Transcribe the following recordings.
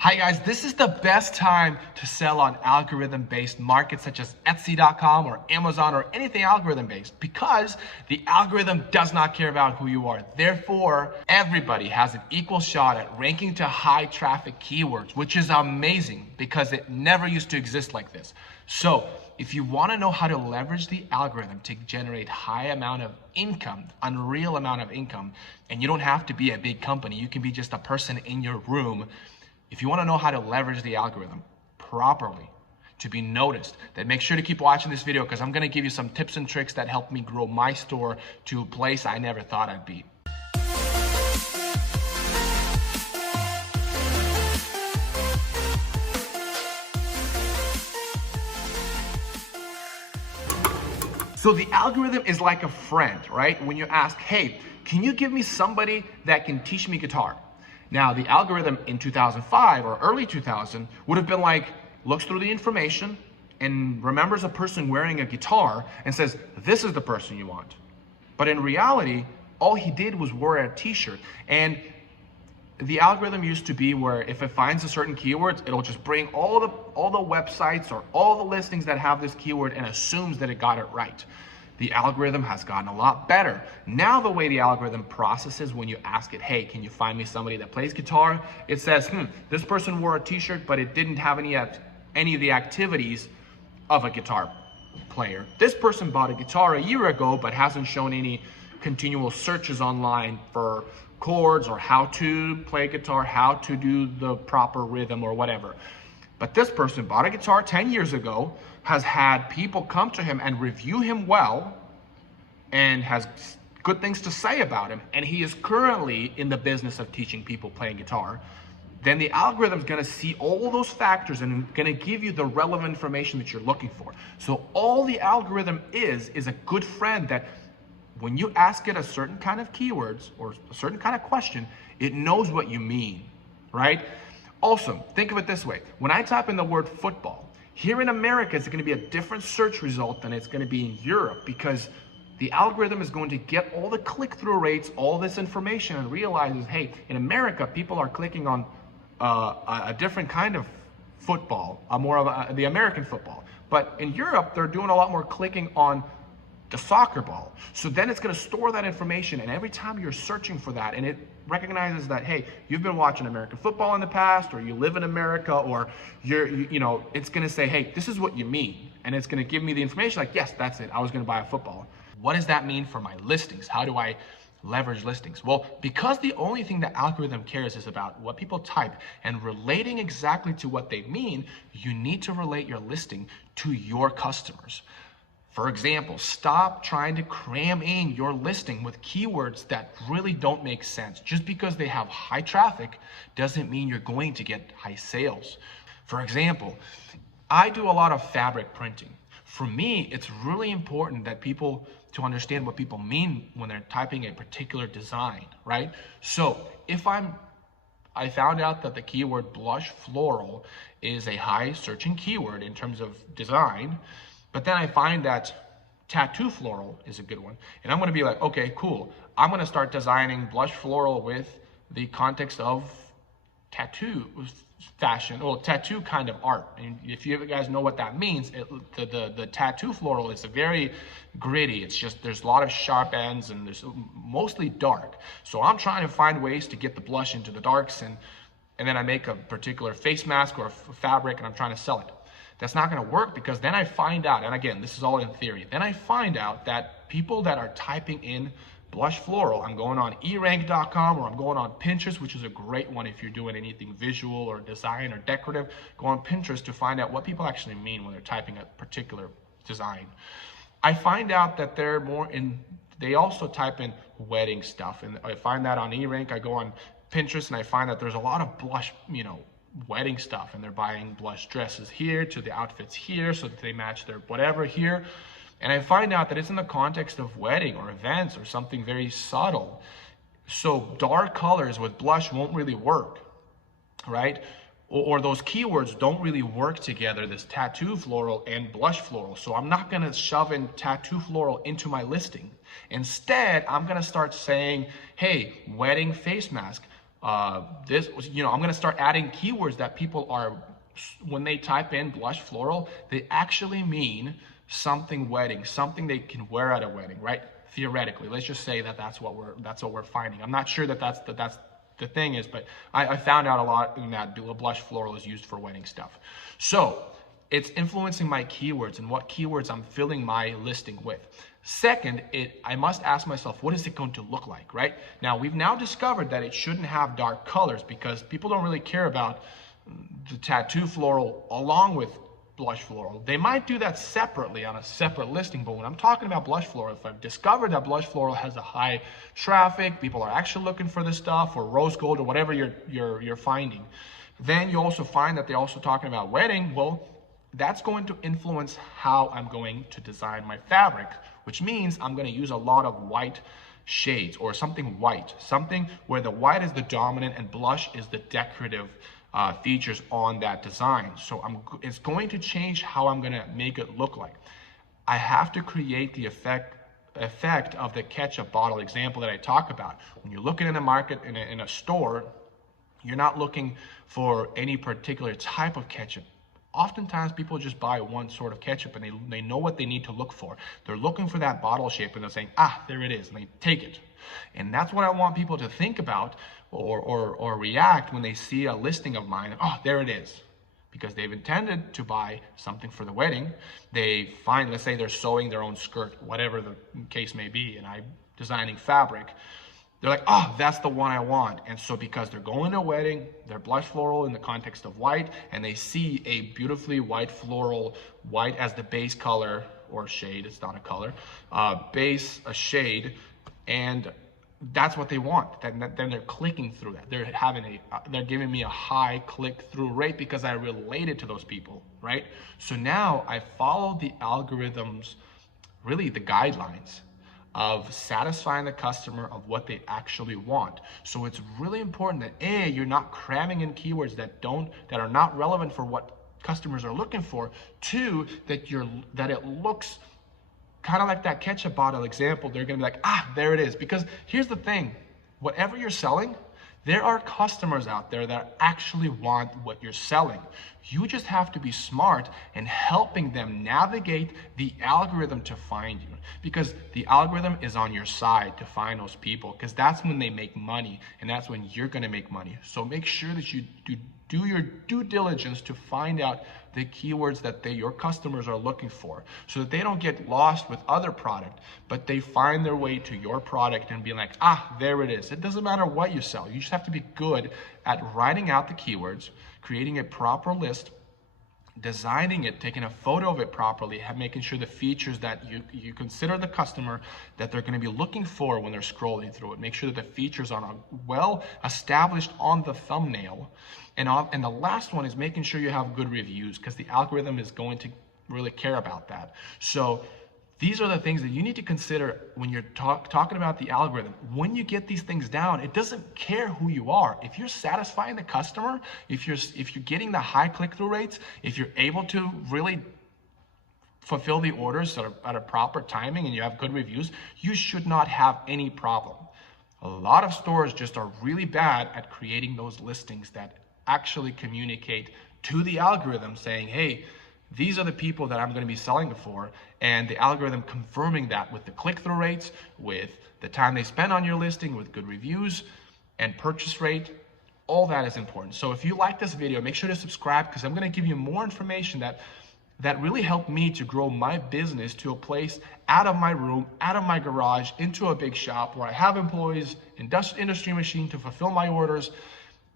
Hi guys, this is the best time to sell on algorithm-based markets such as Etsy.com or Amazon or anything algorithm-based because the algorithm does not care about who you are. Therefore, everybody has an equal shot at ranking to high traffic keywords, which is amazing because it never used to exist like this. So, if you want to know how to leverage the algorithm to generate high amount of income, unreal amount of income, and you don't have to be a big company, you can be just a person in your room. If you want to know how to leverage the algorithm properly to be noticed, then make sure to keep watching this video because I'm going to give you some tips and tricks that help me grow my store to a place I never thought I'd be. So the algorithm is like a friend, right? When you ask, hey, can you give me somebody that can teach me guitar? Now, the algorithm in 2005 or early 2000 would have been like, looks through the information and remembers a person wearing a guitar and says, this is the person you want. But in reality, all he did was wear a t-shirt. And the algorithm used to be where if it finds a certain keyword, it'll just bring all the websites or all the listings that have this keyword and assumes that it got it right. The algorithm has gotten a lot better. Now the way the algorithm processes when you ask it, hey, can you find me somebody that plays guitar? It says, this person wore a t-shirt, but it didn't have any of the activities of a guitar player. This person bought a guitar a year ago, but hasn't shown any continual searches online for chords or how to play guitar, how to do the proper rhythm or whatever. But this person bought a guitar 10 years ago, has had people come to him and review him well, and has good things to say about him, and he is currently in the business of teaching people playing guitar. Then the algorithm is going to see all those factors and going to give you the relevant information that you're looking for. So all the algorithm is a good friend that when you ask it a certain kind of keywords or a certain kind of question, it knows what you mean, right? Also, think of it this way. When I type in the word football, here in America, it's going to be a different search result than it's going to be in Europe because the algorithm is going to get all the click-through rates, all this information, and realizes, hey, in America, people are clicking on a different kind of football, more of the American football. But in Europe, they're doing a lot more clicking on the soccer ball. So then it's going to store that information, and every time you're searching for that, and it recognizes that, hey, you've been watching American football in the past, or you live in America, or it's going to say, hey, this is what you mean, and it's going to give me the information like, yes, that's it, I was going to buy a football. What does that mean for my listings? How do I leverage listings? Well, because the only thing the algorithm cares is about what people type and relating exactly to what they mean, you need to relate your listing to your customers. For example, stop trying to cram in your listing with keywords that really don't make sense. Just because they have high traffic doesn't mean you're going to get high sales. For example, I do a lot of fabric printing. For me, it's really important that people to understand what people mean when they're typing a particular design, right? So if I found out that the keyword blush floral is a high searching keyword in terms of design, but then I find that tattoo floral is a good one. And I'm going to be like, okay, cool. I'm going to start designing blush floral with the context of tattoo fashion, or tattoo kind of art. And if you guys know what that means, the tattoo floral is very gritty. It's just, there's a lot of sharp ends and there's mostly dark. So I'm trying to find ways to get the blush into the darks, and then I make a particular face mask or fabric and I'm trying to sell it. That's not going to work because then I find out, and again, this is all in theory, then I find out that people that are typing in blush floral, I'm going on erank.com or I'm going on Pinterest, which is a great one if you're doing anything visual or design or decorative. Go on Pinterest to find out what people actually mean when they're typing a particular design. I find out that they're they also type in wedding stuff, and I find that on erank. I go on Pinterest and I find that there's a lot of blush, wedding stuff, and they're buying blush dresses here to the outfits here so that they match their whatever here. And I find out that it's in the context of wedding or events or something very subtle. So dark colors with blush won't really work, right? Or those keywords don't really work together, this tattoo floral and blush floral. So I'm not going to shove in tattoo floral into my listing. Instead, I'm going to start saying, hey, wedding face mask, This, I'm going to start adding keywords that people are, when they type in blush floral, they actually mean something wedding, something they can wear at a wedding, right? Theoretically, let's just say that that's what we're finding. I'm not sure that's the thing is, but I found out a lot in that blush floral is used for wedding stuff. So it's influencing my keywords and what keywords I'm filling my listing with. Second, I must ask myself, what is it going to look like, right? Now, we've now discovered that it shouldn't have dark colors because people don't really care about the tattoo floral along with blush floral. They might do that separately on a separate listing, but when I'm talking about blush floral, if I've discovered that blush floral has a high traffic, people are actually looking for this stuff, or rose gold, or whatever you're finding, then you also find that they're also talking about wedding. Well, that's going to influence how I'm going to design my fabric, which means I'm going to use a lot of white shades or something white, something where the white is the dominant and blush is the decorative features on that design. So it's going to change how I'm going to make it look like. I have to create the effect of the ketchup bottle example that I talk about. When you're looking in a market, in a store, you're not looking for any particular type of ketchup. Oftentimes people just buy one sort of ketchup and they know what they need to look for. They're looking for that bottle shape and they're saying, there it is, and they take it. And that's what I want people to think about or react when they see a listing of mine. There it is. Because they've intended to buy something for the wedding. They find, let's say they're sewing their own skirt, whatever the case may be, and I'm designing fabric. They're like, that's the one I want. And so because they're going to a wedding, they're blush floral in the context of white, and they see a beautifully white floral, white as the base color or shade, it's not a color, base, a shade, and that's what they want. Then they're clicking through that. They're giving me a high click-through rate because I related to those people, right? So now I follow the algorithms, really the guidelines of satisfying the customer of what they actually want. So it's really important that A, you're not cramming in keywords that are not relevant for what customers are looking for. Two, that it looks kind of like that ketchup bottle example. They're gonna be like, there it is. Because here's the thing, whatever you're selling, there are customers out there that actually want what you're selling. You just have to be smart in helping them navigate the algorithm to find you, because the algorithm is on your side to find those people, because that's when they make money and that's when you're going to make money. So make sure that you do your due diligence to find out the keywords that your customers are looking for, so that they don't get lost with other product, but they find their way to your product and be like, there it is. It doesn't matter what you sell. You just have to be good at writing out the keywords, creating a proper list, designing it, taking a photo of it properly, making sure the features that you consider the customer that they're going to be looking for when they're scrolling through it. Make sure that the features are well established on the thumbnail. And the last one is making sure you have good reviews, because the algorithm is going to really care about that. So these are the things that you need to consider when you're talking about the algorithm. When you get these things down, it doesn't care who you are. If you're satisfying the customer, if you're getting the high click-through rates, if you're able to really fulfill the orders at a proper timing and you have good reviews, you should not have any problem. A lot of stores just are really bad at creating those listings that actually communicate to the algorithm saying, hey, these are the people that I'm going to be selling it for, and the algorithm confirming that with the click-through rates, with the time they spend on your listing, with good reviews and purchase rate. All that is important. So if you like this video, make sure to subscribe, because I'm going to give you more information that really helped me to grow my business to a place out of my room, out of my garage, into a big shop where I have employees, industry machine to fulfill my orders.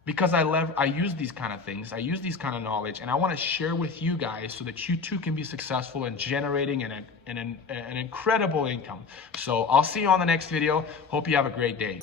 Because I use these kind of things, I use these kind of knowledge, and I want to share with you guys so that you too can be successful in generating an incredible income. So I'll see you on the next video. Hope you have a great day.